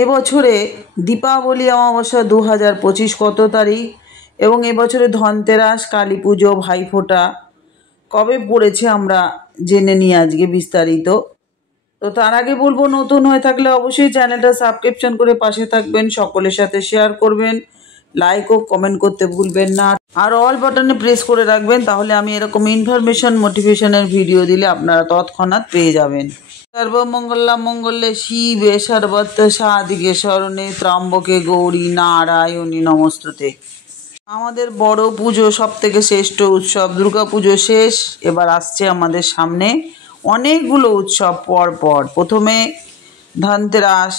এবছরে দীপাবলি অমাবস্যা 2025 কত তারিখ এবং এবছরে ধনতেরাস, কালী পুজো, ভাইফোঁটা কবে পড়েছে আমরা জেনে নিই আজকে বিস্তারিত। তো তার আগে বলবো, নতুন হয়ে থাকলে অবশ্যই চ্যানেলটা সাবস্ক্রিপশন করে পাশে থাকবেন, সকলের সাথে শেয়ার করবেন, লাইক ও কমেন্ট করতে ভুলবেন না, আর অল বাটনে প্রেস করে রাখবেন, তাহলে আমি এরকম ইনফরমেশন মোটিভেশনের ভিডিও দিলে আপনারা তৎক্ষণাৎ পেয়ে যাবেন। সর্বমঙ্গলা মঙ্গলে শিবে সর্বত্র সাধিকে শরণে ত্র্যম্বকে গৌরী নারায়ণী নমস্তুতে। আমাদের বড় পুজো, সব থেকে শ্রেষ্ঠ উৎসব দুর্গা পুজো শেষ, এবার আসছে আমাদের সামনে অনেকগুলো উৎসব পর পর। প্রথমে ধনতেরাস,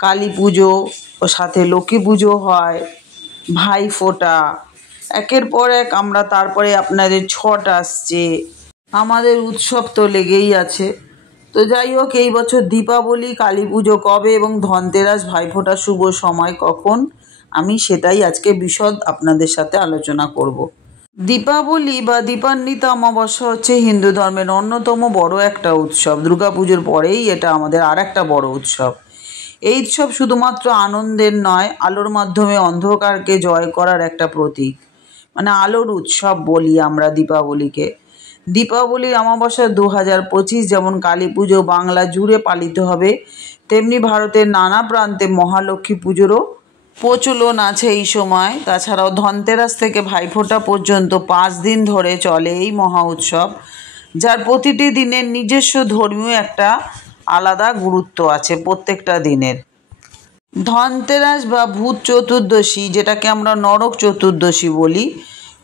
কালী পুজো ও সাথে লক্ষ্মী পুজো হয়, ভাইফোঁটা, একের পর এক আমরা তারপরে আপনাদের ছট আসছে, আমাদের উৎসব তো লেগেই আছে। তো যাই হোক, এই বছর দীপাবলি, কালী পুজো কবে এবং ধনতেরাস, ভাইফোঁটা শুভ সময় কখন, আমি সেটাই আজকে বিশদ আপনাদের সাথে আলোচনা করব। দীপাবলি বা দীপান্বিতা অমাবস্যা হচ্ছে হিন্দু ধর্মের অন্যতম বড় একটা উৎসব। দুর্গাপুজোর পরেই এটা আমাদের আর একটা বড় উৎসব। এই উৎসব শুধুমাত্র আনন্দের নয়, আলোর মাধ্যমে অন্ধকারকে জয় করার একটা প্রতীক, মানে আলোর উৎসব বলি আমরা দীপাবলিকে। দীপাবলির অমাবস্যা 2025 যেমন কালী পুজো বাংলা জুড়ে পালিত হবে, তেমনি ভারতের নানা প্রান্তে মহালক্ষ্মী পুজোরও প্রচলন আছে এই সময়। তাছাড়াও ধনতেরাস থেকে ভাইফোঁটা পর্যন্ত 5 দিন ধরে চলে এই মহা উৎসব, যার প্রতিটি দিনের নিজস্ব ধর্মীয় একটা আলাদা গুরুত্ব আছে প্রত্যেকটা দিনের। ধনতেরাস বা ভূত চতুর্দশী, যেটাকে আমরা নরক চতুর্দশী বলি,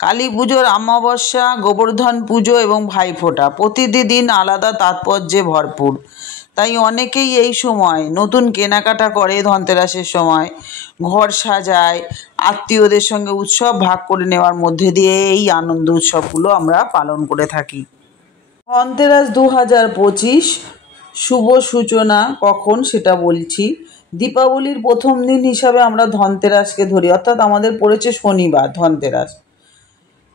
কালী পুজোর অমাবস্যা, গোবর্ধন পুজো এবং ভাইফোঁটা প্রতিদিন আলাদা তাৎপর্যে ভরপুর। তাই অনেকেই এই সময় নতুন কেনাকাটা করে, ধনতেরাসের সময় ঘর সাজায়, আত্মীয়দের সঙ্গে উৎসব ভাগ করে নেওয়ার মধ্যে দিয়ে এই আনন্দ উৎসবগুলো আমরা পালন করে থাকি। ধনতেরাস 2025 শুভ সূচনা কখন সেটা বলছি। দীপাবলির প্রথম দিন হিসাবে আমরা ধনতেরাসকে ধরি, অর্থাৎ আমাদের পড়েছে শনিবার ধনতেরাস।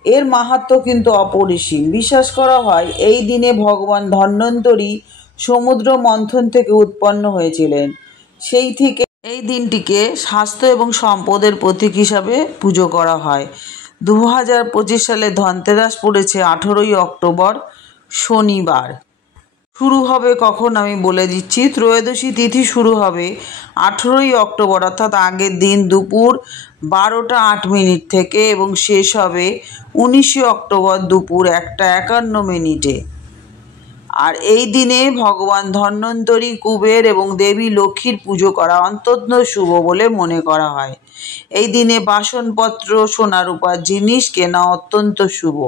এর মাহাত্ম্য কিন্তু অপরিসীম। বিশ্বাস করা হয় এই দিনে ভগবান ধন্বন্তরী সমুদ্র মন্থন থেকে উৎপন্ন হয়েছিলেন। সেই থেকে এই দিনটিকে স্বাস্থ্য এবং সম্পদের প্রতীক হিসাবে পুজো করা হয়। 2025 সালে ধনতেরাস পড়েছে 18ই অক্টোবর শনিবার। শুরু হবে কখন আমি বলে দিচ্ছি। ত্রয়োদশী তিথি শুরু হবে 18ই অক্টোবর, অর্থাৎ আগের দিন দুপুর 12টা 8 মিনিট থেকে এবং শেষ হবে 19শে অক্টোবর দুপুর 1টা 51 মিনিটে। আর এই দিনে ভগবান ধন্বন্তরী, কুবের এবং দেবী লক্ষ্মীর পুজো করা অত্যন্ত শুভ বলে মনে করা হয়। এই দিনে বাসনপত্র, সোনা রূপার জিনিস কেনা অত্যন্ত শুভ।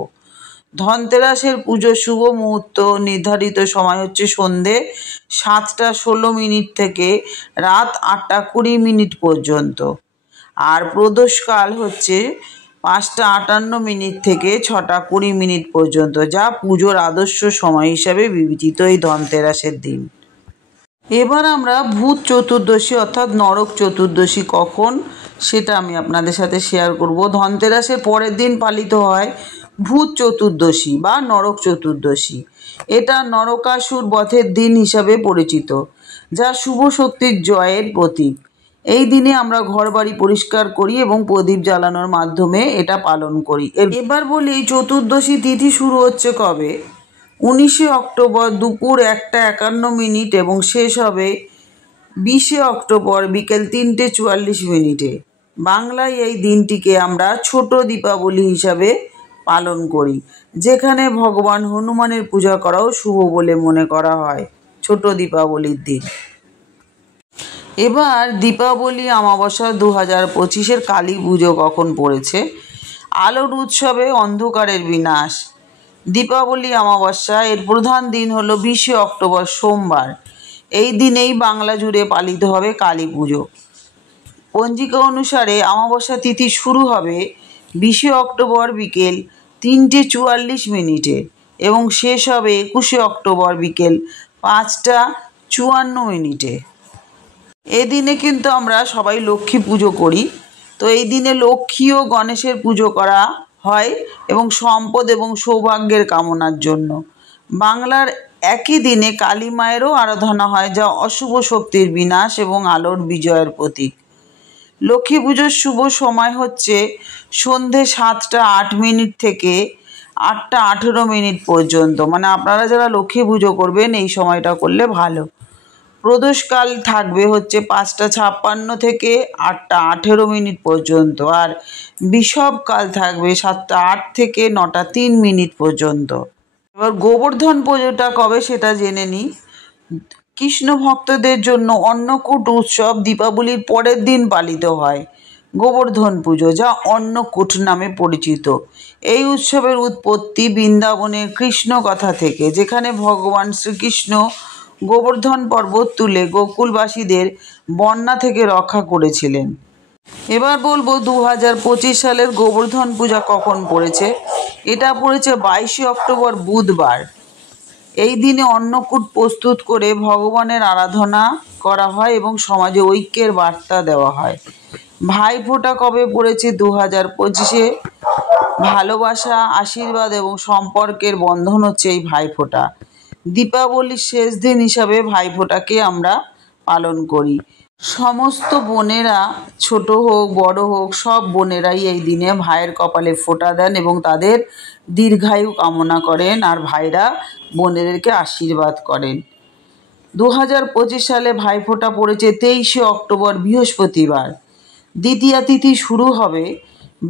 ধনতেরাসের পুজো শুভ মুহূর্ত নির্ধারিত সময় হচ্ছে সন্ধে 7টা 16 মিনিট থেকে রাত 8টা 20 মিনিট পর্যন্ত, আর প্রদোষকাল হচ্ছে 5টা 58 মিনিট থেকে 6টা 20 মিনিট পর্যন্ত, যা পুজোর আদর্শ সময় হিসাবে বিবেচিত এই ধনতেরাসের দিন। এবার আমরা ভূত চতুর্দশী অর্থাৎ নরক চতুর্দশী কখন সেটা আমি আপনাদের সাথে শেয়ার করব। ধনতেরাসের পরের দিন পালিত হয় ভূত চতুর্দশী বা নরক চতুর্দশী। এটা নরকাসুর বধের দিন হিসাবে পরিচিত, যা শুভ শক্তির জয়ের প্রতীক। এই দিনে আমরা ঘরবাড়ি পরিষ্কার করি এবং প্রদীপ জ্বালানোর মাধ্যমে এটা পালন করি। এবার বলি চতুর্দশী তিথি শুরু হচ্ছে কবে। 19শে অক্টোবর দুপুর 1টা 51 মিনিট এবং শেষ হবে 20শে অক্টোবর বিকেল 3টে 44 মিনিটে। বাংলায় এই দিনটিকে আমরা ছোট দীপাবলি হিসাবে পালন করি, যেখানে ভগবান হনুমানের পূজা করাও শুভ বলে মনে করা হয় ছোট দীপাবলির দিন। এবার দীপাবলি অমাবস্যা 2025 কালী পুজো কখন পড়েছে। আলোর উৎসবে অন্ধকারের বিনাশ। দীপাবলি অমাবস্যা, এর প্রধান দিন হলো 20শে অক্টোবর সোমবার। এই দিনেই বাংলা জুড়ে পালিত হবে কালী পুজো। পঞ্জিকা অনুসারে অমাবস্যা তিথি শুরু হবে 20শে অক্টোবর বিকেল 3টে 44 মিনিটে এবং শেষ হবে 21শে অক্টোবর বিকেল 5টা 54 মিনিটে। এদিনে কিন্তু আমরা সবাই লক্ষ্মী পুজো করি। তো এই দিনে লক্ষ্মী ও গণেশের পুজো করা হয় এবং সম্পদ এবং সৌভাগ্যের কামনার জন্য। বাংলার একই দিনে কালী মায়েরও আরাধনা হয়, যা অশুভ শক্তির বিনাশ এবং আলোর বিজয়ের প্রতীক। লক্ষ্মী পুজোর শুভ সময় হচ্ছে সন্ধে 7টা 8 মিনিট থেকে 8টা 18 মিনিট পর্যন্ত। মানে আপনারা যারা লক্ষ্মী পুজো করবেন এই সময়টা করলে ভালো। প্রদোষকাল থাকবে হচ্ছে 5টা 56 থেকে 8টা 18 মিনিট পর্যন্ত, আর বিষবকাল থাকবে 7টা 8 থেকে 9টা 3 মিনিট পর্যন্ত। এবার গোবর্ধন পুজোটা কবে সেটা জেনে নিই। কৃষ্ণ ভক্তদের জন্য অন্নকূট উৎসব দীপাবলির পরের দিন পালিত হয় গোবর্ধন পুজো, যা অন্নকূট নামে পরিচিত। এই উৎসবের উৎপত্তি বৃন্দাবনের কৃষ্ণ কথা থেকে, যেখানে ভগবান শ্রীকৃষ্ণ গোবর্ধন পর্বত তুলে গোকুলবাসীদের বন্যা থেকে রক্ষা করেছিলেন। এবার বলবো 2025 সালের গোবর্ধন পূজা কখন পড়েছে। এটা পড়েছে 22শে অক্টোবর বুধবার। এই দিনে অন্নকূট প্রস্তুত করে ভগবানের আরাধনা করা হয় এবং সমাজে ঐক্যের বার্তা দেওয়া হয়। ভাইফোঁটা কবে পড়েছে 2025-এ। ভালোবাসা, আশীর্বাদ এবং সম্পর্কের বন্ধন হচ্ছে এই ভাইফোঁটা। দীপাবলির শেষ দিন হিসাবে ভাইফোঁটাকে আমরা পালন করি। সমস্ত বোনেরা, ছোট হোক বড় হোক, সব বোনেরাই এই দিনে ভাইয়ের কপালে ফোঁটা দেন এবং তাদের দীর্ঘায়ু কামনা করেন, আর ভাইরা বোনেদেরকে আশীর্বাদ করেন। 2025 সালে ভাইফোঁটা পড়েছে 23শে অক্টোবর বৃহস্পতিবার। দ্বিতীয়া তিথি শুরু হবে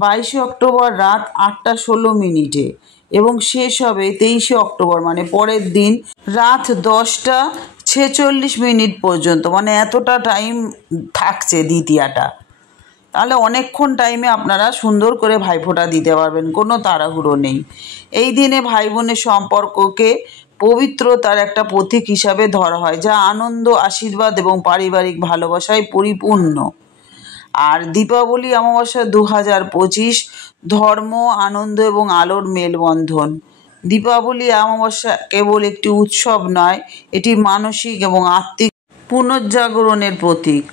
22শে অক্টোবর রাত 8টা 16 মিনিটে এবং শেষ হবে 23শে অক্টোবর মানে পরের দিন রাত 10টা 46 মিনিট পর্যন্ত। মানে এতটা টাইম থাকছে দ্বিতীয়াটা, তাহলে অনেকক্ষণ টাইমে আপনারা সুন্দর করে ভাইফোঁটা দিতে পারবেন, কোনো তাড়াহুড়ো নেই। এই দিনে ভাই বোনের সম্পর্ককে পবিত্রতার একটা প্রতীক হিসাবে ধরা হয়, যা আনন্দ, আশীর্বাদ এবং পারিবারিক ভালোবাসায় পরিপূর্ণ। আর দীপাবলি অমাবস্যা 2025 ধর্ম, আনন্দ এবং আলোর মেলবন্ধন। দীপাবলি অমাবস্যা কেবল একটি উৎসব নয়, এটি মানসিক এবং আত্মিক পুনর্জাগরণের প্রতীক।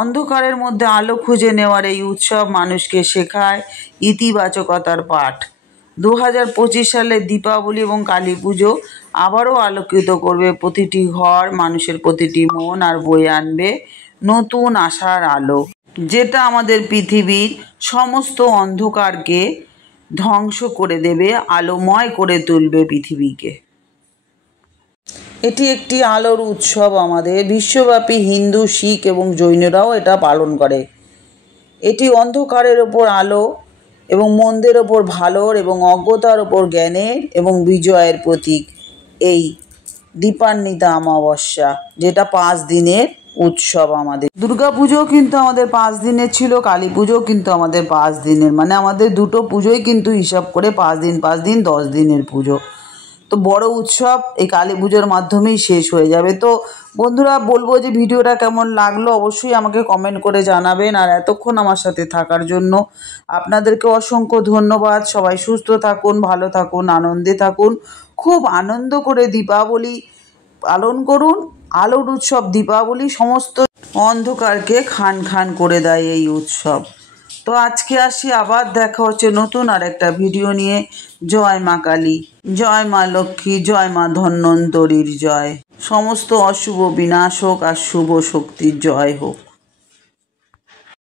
অন্ধকারের মধ্যে আলো খুঁজে নেওয়ার এই উৎসব মানুষকে শেখায় ইতিবাচকতার পাঠ। 2025 সালে দীপাবলি এবং কালী পুজো আবারও আলোকিত করবে প্রতিটি ঘর, মানুষের প্রতিটি মন, আর বয়ে আনবে নতুন আশার আলো, যেটা আমাদের পৃথিবীর সমস্ত অন্ধকারকে ধ্বংস করে দেবে, আলোময় করে তুলবে পৃথিবীকে। এটি একটি আলোর উৎসব। আমাদের বিশ্বব্যাপী হিন্দু, শিখ এবং জৈনরাও এটা পালন করে। এটি অন্ধকারের ওপর আলো এবং মন্দের ওপর ভালোর এবং অজ্ঞতার ওপর জ্ঞানের এবং বিজয়ের প্রতীক। এই দীপান্বিতা অমাবস্যা, যেটা 5 দিনের উৎসব আমাদের। দুর্গা পুজোও কিন্তু আমাদের 5 দিনের ছিল, কালী পুজোও কিন্তু আমাদের 5 দিনের। মানে আমাদের দুটো পুজোই কিন্তু হিসাব করে 5 দিন 5 দিন 10 দিনের পুজো। তো বড় উৎসব এই কালী পুজোর মাধ্যমেই শেষ হয়ে যাবে। তো বন্ধুরা, বলবো যে ভিডিওটা কেমন লাগলো অবশ্যই আমাকে কমেন্ট করে জানাবেন। আর এতক্ষণ আমার সাথে থাকার জন্য আপনাদেরকে অসংখ্য ধন্যবাদ। সবাই সুস্থ থাকুন, ভালো থাকুন, আনন্দে থাকুন, খুব আনন্দ করে দীপাবলি পালন করুন। আলোর উৎসব দীপাবলি সমস্ত অন্ধকারকে খান খান করে দেয় এই উৎসব। তো আজকে আসি, আবার দেখা হচ্ছে নতুন আর একটা ভিডিও নিয়ে। জয় মা কালী, জয় মা লক্ষ্মী, জয় মা ধন্বন্তরীর জয়। সমস্ত অশুভ বিনাশ হোক আর শুভ শক্তির জয় হোক।